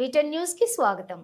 వీటెన్ news కి స్వాగతం.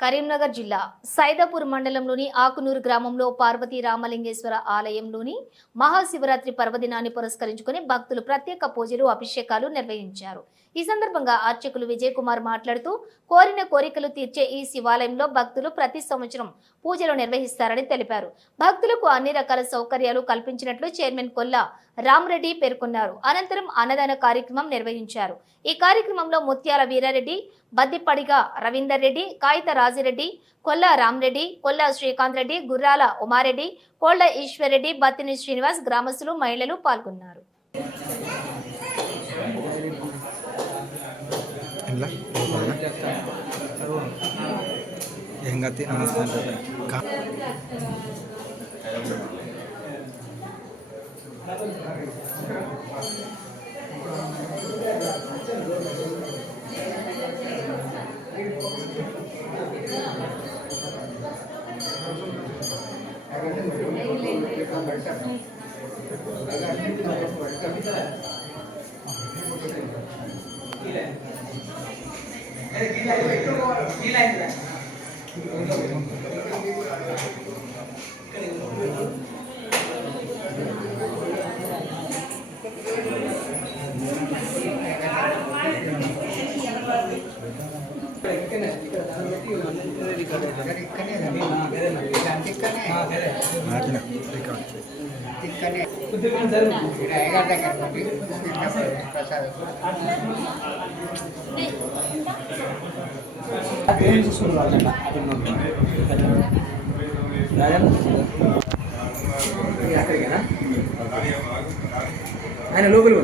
కరీంనగర్ జిల్లా సైదాపూర్ మండలంలోని ఆకునూరు గ్రామంలో పార్వతీ రామలింగేశ్వర ఆలయంలోని మహాశివరాత్రి పర్వదినాన్ని పురస్కరించుకుని భక్తులు ప్రత్యేక పూజలు అభిషేకాలు నిర్వహించారు. ఈ సందర్భంగా అర్చకులు విజయ్ కుమార్ మాట్లాడుతూ కోరిన కోరికలు తీర్చే ఈ శివాలయంలో భక్తులు ప్రతి సంవత్సరం పూజలు నిర్వహిస్తారని తెలిపారు. భక్తులకు అన్ని రకాల సౌకర్యాలు కల్పించినట్లు చైర్మన్ కొల్లా రామరెడ్డి పేర్కొన్నారు. అనంతరం అన్నదాన కార్యక్రమం నిర్వహించారు. ఈ కార్యక్రమంలో ముత్యాల వీరారెడ్డి, బద్దిపడిగా రవీందర్ రెడ్డి, కాయిత రాజిరెడ్డి, కొల్లా రామరెడ్డి, కొల్లా శ్రీకాంత్ రెడ్డి, గుర్రాల ఉమారెడ్డి, కోళ్ల ఈశ్వర్ రెడ్డి, బత్తిని శ్రీనివాస్, గ్రామస్తులు, మహిళలు పాల్గొన్నారు. ఆయన లోపలి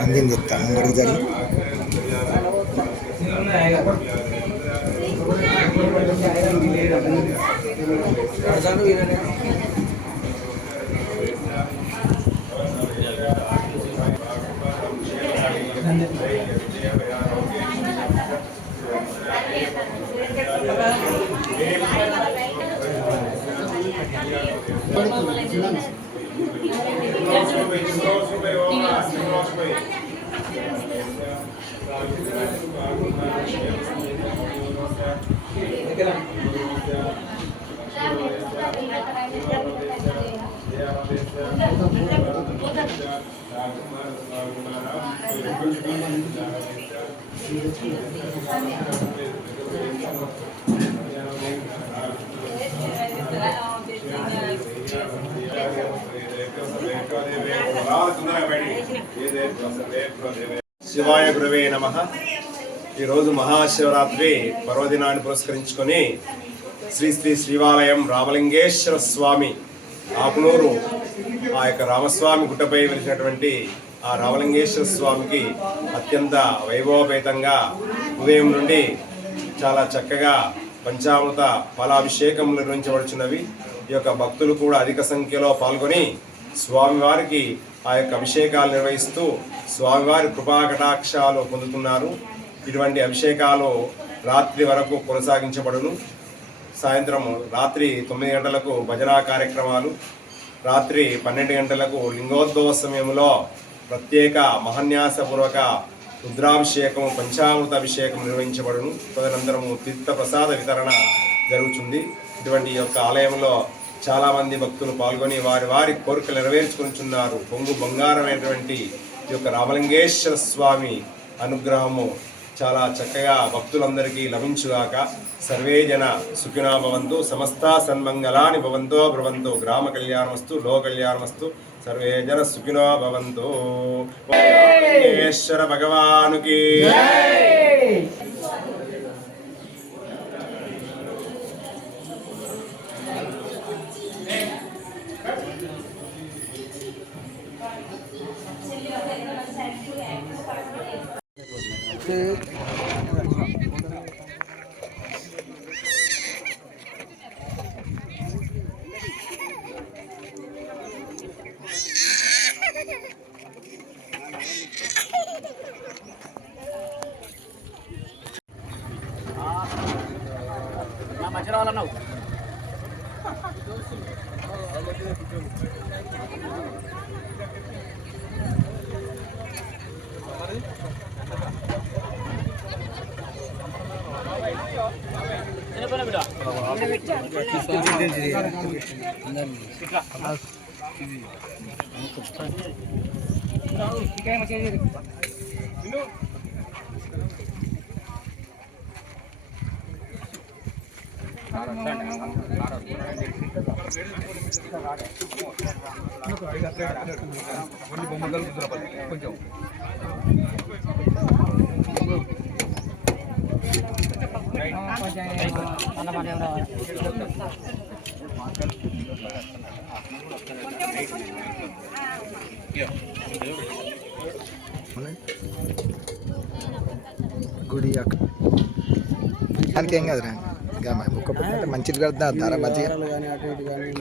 అందింది అంగడికి జరిగి శివాయ గురవే నమః. ఈరోజు మహాశివరాత్రి పర్వదినాన్ని పురస్కరించుకొని శ్రీ శ్రీ శ్రీవాలయం రామలింగేశ్వర స్వామి ఆకునూరు ఆ యొక్క రామస్వామి గుట్టపై వెలిసినటువంటి ఆ రామలింగేశ్వర స్వామికి అత్యంత వైభవపేతంగా ఉదయం నుండి చాలా చక్కగా పంచామృత ఫలాభిషేకం నిర్వహించబడుచున్నవి. ఈ యొక్క భక్తులు కూడా అధిక సంఖ్యలో పాల్గొని స్వామివారికి ఆ యొక్క అభిషేకాలు నిర్వహిస్తూ స్వామివారి కృపా కటాక్షాలు పొందుతున్నారు. ఇటువంటి అభిషేకాలు రాత్రి వరకు కొనసాగించబడును. సాయంత్రం రాత్రి 9 గంటలకు భజనా కార్యక్రమాలు, రాత్రి 12 గంటలకు లింగోద్భవ సమయంలో ప్రత్యేక మహాన్యాసపూర్వక రుద్రాభిషేకం, పంచామృత అభిషేకం నిర్వహించబడును. తదనంతరము తీర్థ ప్రసాద వితరణ జరుగుతుంది. ఇటువంటి యొక్క ఆలయంలో చాలామంది భక్తులు పాల్గొని వారి వారి కోరికలు నెరవేర్చుకుంటున్నారు. పొంగు బంగారమైనటువంటి ఈ యొక్క రామలింగేశ్వర స్వామి అనుగ్రహము చాలా చక్కగా భక్తులందరికీ లభించుగాక. సర్వే జన సుఖినో భవంతు, సమస్త సన్మంగళాని భవంతో భ్రవంతు, గ్రామ కళ్యాణమస్తు, లో కళ్యాణమస్తు, సర్వే జన సుఖినో భవంతు. రామలింగేశ్వర భగవానుకి కొంచెం గుడి అక్కడ దానికి ఏం కదరా ఇంకా ఒక్కొక్కటి మంచిది కడతా ధర మంచిగా